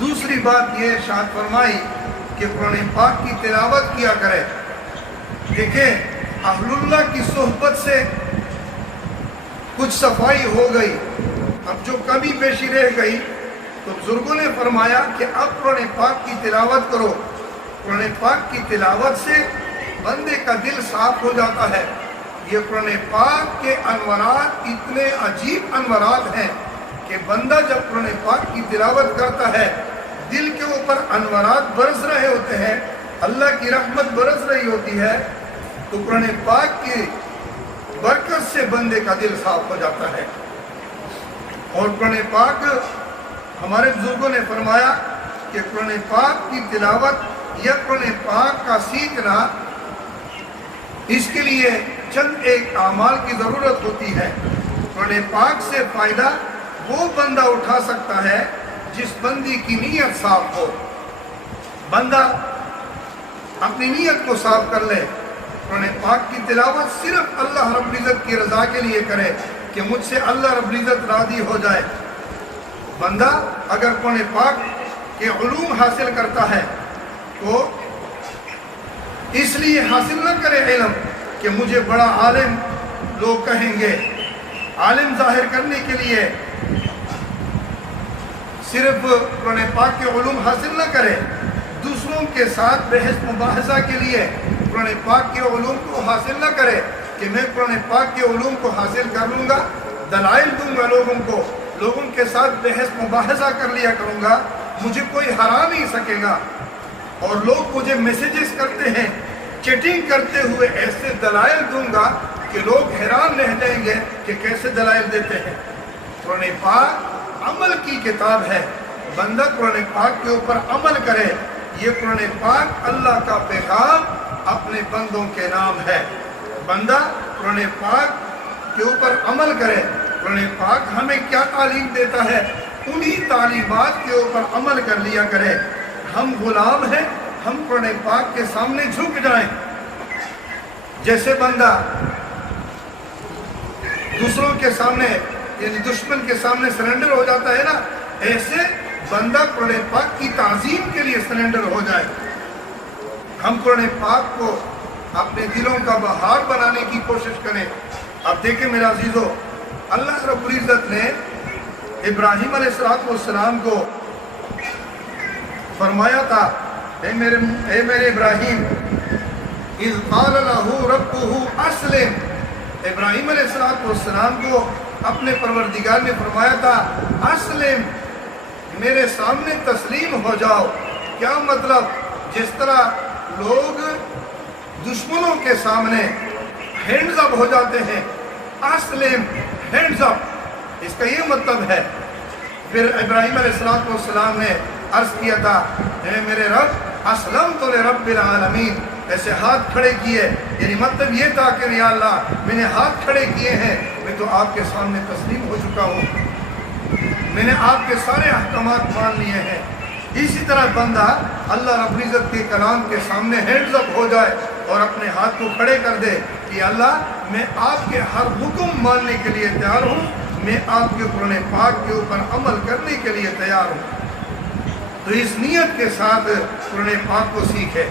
دوسری بات یہ ارشاد فرمائی کہ قرآن پاک کی تلاوت کیا کرے۔ دیکھیں اہل اللہ کی صحبت سے کچھ صفائی ہو گئی، اب جو کمی بیشی رہ گئی تو بزرگوں نے فرمایا کہ اب قرآن پاک کی تلاوت کرو۔ قرآن پاک کی تلاوت سے بندے کا دل صاف ہو جاتا ہے۔ یہ قرآن پاک کے انوارات اتنے عجیب انوارات ہیں کہ بندہ جب قرآن پاک کی تلاوت کرتا ہے دل کے اوپر انوارات برس رہے ہوتے ہیں، اللہ کی رحمت برس رہی ہوتی ہے، تو قرآن پاک کی برکت سے بندے کا دل صاف ہو جاتا ہے۔ اور قرآن پاک ہمارے بزرگوں نے فرمایا کہ قرآن پاک کی تلاوت یا قرآن پاک کا سیکھنا، اس کے لیے چند ایک اعمال کی ضرورت ہوتی ہے۔ قرآن پاک سے فائدہ وہ بندہ اٹھا سکتا ہے جس بندی کی نیت صاف ہو۔ بندہ اپنی نیت کو صاف کر لے، قرآن پاک کی تلاوت صرف اللہ رب العزت کی رضا کے لیے کرے کہ مجھ سے اللہ رب العزت راضی ہو جائے۔ بندہ اگر قرآن پاک کے علوم حاصل کرتا ہے تو اس لیے حاصل نہ کرے علم کہ مجھے بڑا عالم لوگ کہیں گے، عالم ظاہر کرنے کے لیے صرف قرآن پاک کے علوم حاصل نہ کرے، دوسروں کے ساتھ بحث مباحثہ کے لیے قرآن پاک کے علوم کو حاصل نہ کرے کہ میں قرآن پاک کے علوم کو حاصل کر لوں گا، دلائل دوں گا لوگوں کے ساتھ بحث مباحثہ کر لیا کروں گا، مجھے کوئی ہرا نہیں سکے گا۔ اور لوگ مجھے میسیجز کرتے ہیں، چیٹنگ کرتے ہوئے ایسے دلائل دوں گا کہ لوگ حیران رہ جائیں گے کہ کیسے دلائل دیتے ہیں۔ قرآن پاک عمل کی کتاب ہے، بندہ قرآن پاک کے اوپر عمل کرے۔ یہ قرآن پاک اللہ کا پیغام اپنے بندوں کے نام ہے۔ بندہ قرآن پاک کے اوپر عمل کرے۔ قرآن پاک ہمیں کیا تعلیم دیتا ہے، انہی تعلیمات کے اوپر عمل کر لیا کرے۔ ہم غلام ہیں، ہم قرآن پاک کے سامنے جھک جائیں۔ جیسے بندہ دوسروں کے سامنے یعنی دشمن کے سامنے سرنڈر ہو جاتا ہے نا، ایسے بندہ قرآن پاک کی تعظیم کے لیے سرنڈر ہو جائے۔ ہم قرآن پاک کو اپنے دلوں کا بہار بنانے کی کوشش کریں۔ اب دیکھیں میرے عزیزو، اللہ رب العزت نے ابراہیم علیہ السلام کو فرمایا تھا، اے میرے ابراہیم، اذ قال لہ ربہ اسلم۔ ابراہیم علیہ السلام کو اپنے پروردگار نے فرمایا تھا اسلم، میرے سامنے تسلیم ہو جاؤ۔ کیا مطلب؟ جس طرح لوگ دشمنوں کے سامنے ہینڈز اپ ہو جاتے ہیں، اسلم، ہینڈز اپ، اس کا یہ مطلب ہے۔ پھر ابراہیم علیہ السلام نے عرض کیا تھا، اے میرے رب اسلمت لرب العالمین، ایسے ہاتھ کھڑے کیے، یعنی مطلب یہ تھا کہ یا اللہ میں نے ہاتھ کھڑے کیے ہیں، میں تو آپ کے سامنے تسلیم ہو چکا ہوں، میں نے آپ کے سارے احکامات مان لیے ہیں۔ اسی طرح بندہ اللہ رب العزت کے کلام کے سامنے ہینڈز اپ ہو جائے اور اپنے ہاتھ کو کھڑے کر دے کہ اللہ میں آپ کے ہر حکم ماننے کے لیے تیار ہوں، میں آپ کے قرآن پاک کے اوپر عمل کرنے کے لیے تیار ہوں۔ تو اس نیت کے ساتھ قرآن پاک کو سیکھے۔